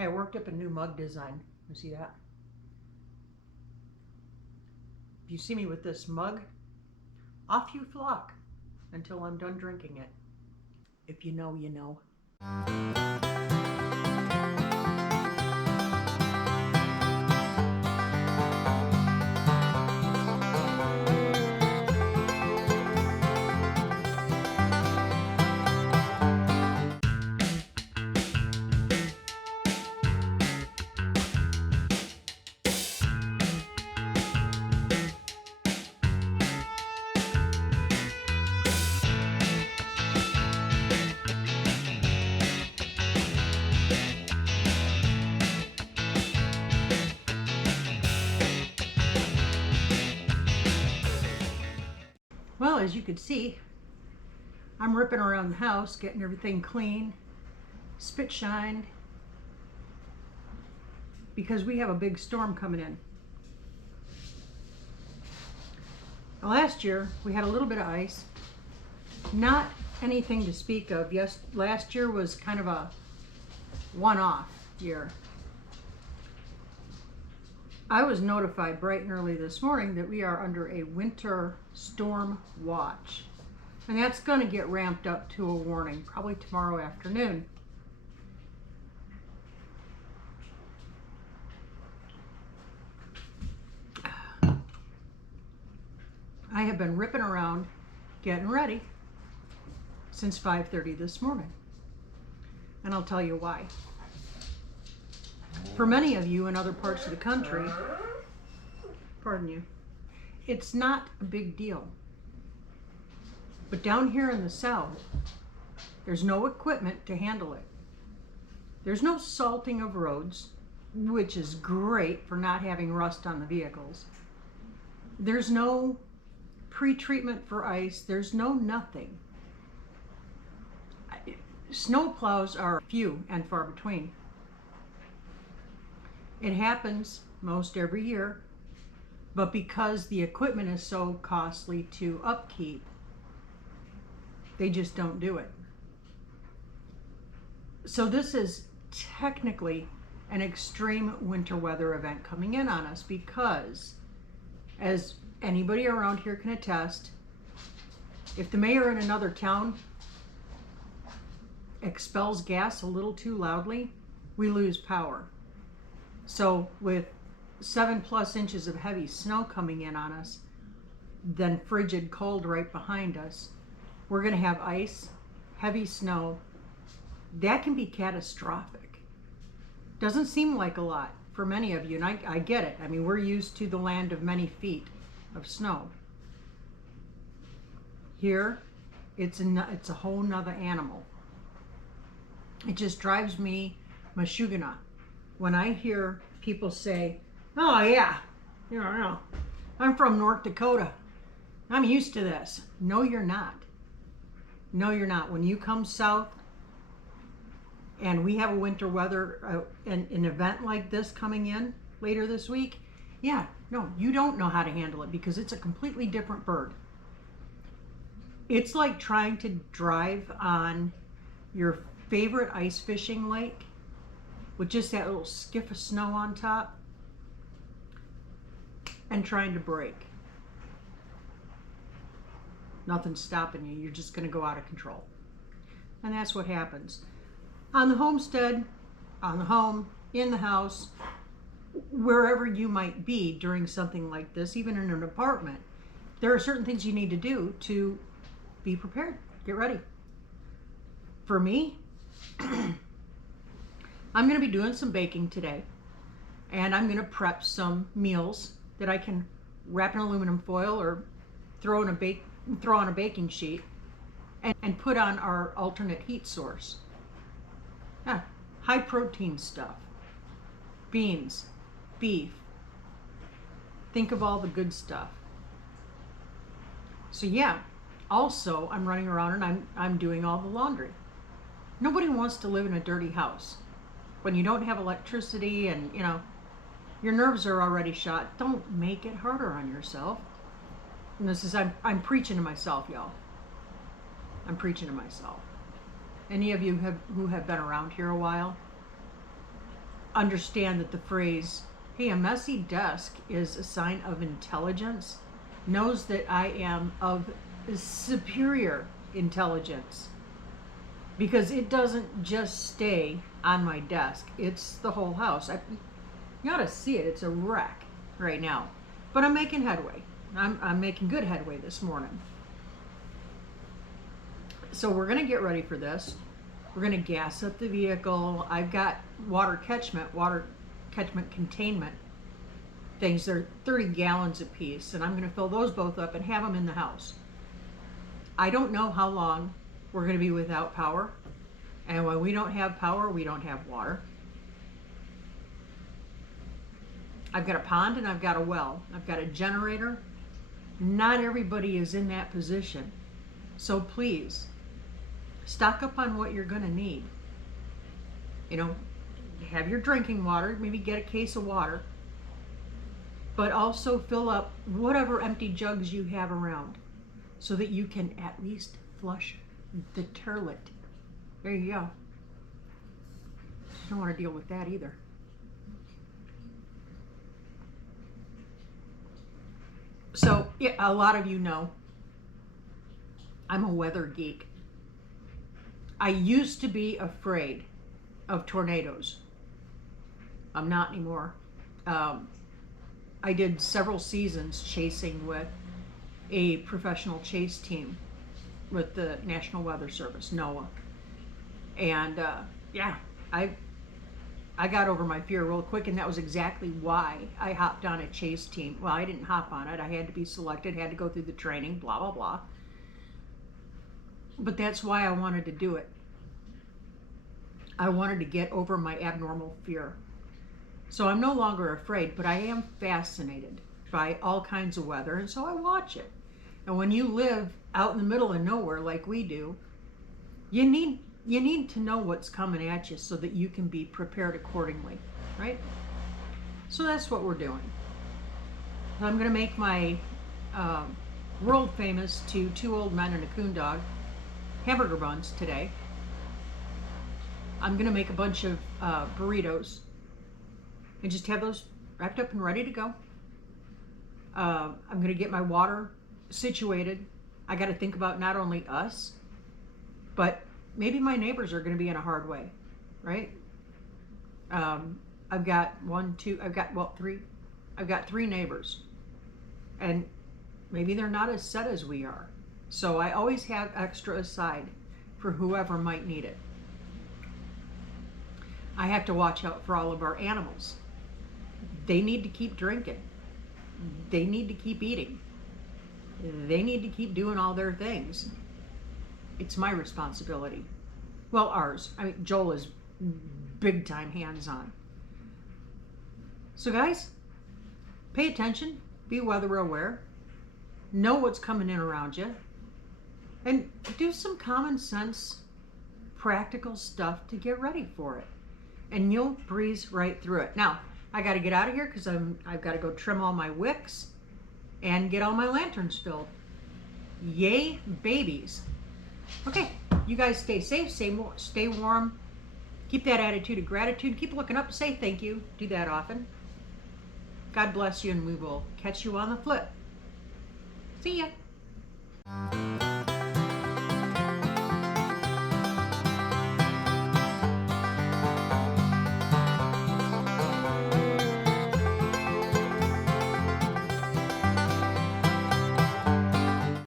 Hey, I worked up a new mug design. You see that? If you see me with this mug, off you flock until I'm done drinking it. If you know, you know. Well, as you can see, I'm ripping around the house, getting everything clean, spit shined, because we have a big storm coming in. Last year, we had a little bit of ice, not anything to speak of. Yes, last year was kind of a one-off year. I was notified bright and early this morning that we are under a winter storm watch. And that's going to get ramped up to a warning, probably tomorrow afternoon. I have been ripping around, getting ready since 5:30 this morning. And I'll tell you why. For many of you in other parts of the country, pardon you, it's not a big deal. But down here in the south, there's no equipment to handle it. There's no salting of roads, which is great for not having rust on the vehicles. There's no pre-treatment for ice. There's no nothing. Snow plows are few and far between. It happens most every year, but because the equipment is so costly to upkeep, they just don't do it. So this is technically an extreme winter weather event coming in on us because, as anybody around here can attest, if the mayor in another town expels gas a little too loudly, we lose power. So with 7+ inches of heavy snow coming in on us, then frigid cold right behind us, we're going to have ice, heavy snow. That can be catastrophic. Doesn't seem like a lot for many of you, and I get it. I mean, we're used to the land of many feet of snow. Here, it's a whole nother animal. It just drives me mashugana when I hear people say, "Oh yeah, I'm from North Dakota. I'm used to this." No, you're not. No, you're not. When you come south and we have a winter weather, an event like this coming in later this week, yeah, no, you don't know how to handle it because it's a completely different bird. It's like trying to drive on your favorite ice fishing lake with just that little skiff of snow on top and trying to brake. Nothing's stopping you. You're just going to go out of control. And that's what happens. On the homestead, on the home, in the house, wherever you might be during something like this, even in an apartment, there are certain things you need to do to be prepared. Get ready. For me, I'm going to be doing some baking today, and I'm going to prep some meals that I can wrap in aluminum foil or throw on a baking sheet and put on our alternate heat source. High protein stuff, beans, beef. Think of all the good stuff. So yeah, also I'm running around and I'm doing all the laundry. Nobody wants to live in a dirty house. When you don't have electricity and your nerves are already shot, don't make it harder on yourself. And this is, I'm preaching to myself, y'all. I'm preaching to myself. Any of you who have been around here a while, understand that the phrase, hey, a messy desk is a sign of intelligence, knows that I am of superior intelligence, because it doesn't just stay on my desk, it's the whole house. You ought to see it. It's a wreck right now, but I'm making headway. I'm making good headway this morning. So we're going to get ready for this. We're going to gas up the vehicle. I've got water catchment containment things. They're 30 gallons a piece, and I'm going to fill those both up and have them in the house. I don't know how long we're going to be without power, and when we don't have power, we don't have water. I've got a pond and I've got a well. I've got a generator. Not everybody is in that position. So please, stock up on what you're going to need. You know, have your drinking water, maybe get a case of water, but also fill up whatever empty jugs you have around so that you can at least flush the toilet. There you go. You don't want to deal with that either. So, yeah, a lot of you know I'm a weather geek. I used to be afraid of tornadoes. I'm not anymore. I did several seasons chasing with a professional chase team with the National Weather Service, NOAA. And yeah, I got over my fear real quick, and that was exactly why I hopped on a chase team. Well, I didn't hop on it. I had to be selected, had to go through the training, blah, blah, blah. But that's why I wanted to do it. I wanted to get over my abnormal fear. So I'm no longer afraid, but I am fascinated by all kinds of weather, and so I watch it. And when you live out in the middle of nowhere like we do, you need to know what's coming at you so that you can be prepared accordingly, right? So that's what we're doing. I'm going to make my world famous to 2 old men and a coon dog hamburger buns today. I'm going to make a bunch of burritos and just have those wrapped up and ready to go. I'm going to get my water situated. I got to think about not only us, but maybe my neighbors are going to be in a hard way, right? I've got three neighbors, and maybe they're not as set as we are. So I always have extra aside for whoever might need it. I have to watch out for all of our animals. They need to keep drinking. They need to keep eating. They need to keep doing all their things. It's my responsibility. Well, ours. I mean, Joel is big time hands-on. So guys, pay attention, be weather aware, know what's coming in around you, and do some common sense, practical stuff to get ready for it. And you'll breeze right through it. Now, I got to get out of here because I've got to go trim all my wicks and get all my lanterns filled. Yay, babies. Okay, you guys stay safe, stay warm, keep that attitude of gratitude, keep looking up, say thank you, do that often. God bless you, and we will catch you on the flip. See ya.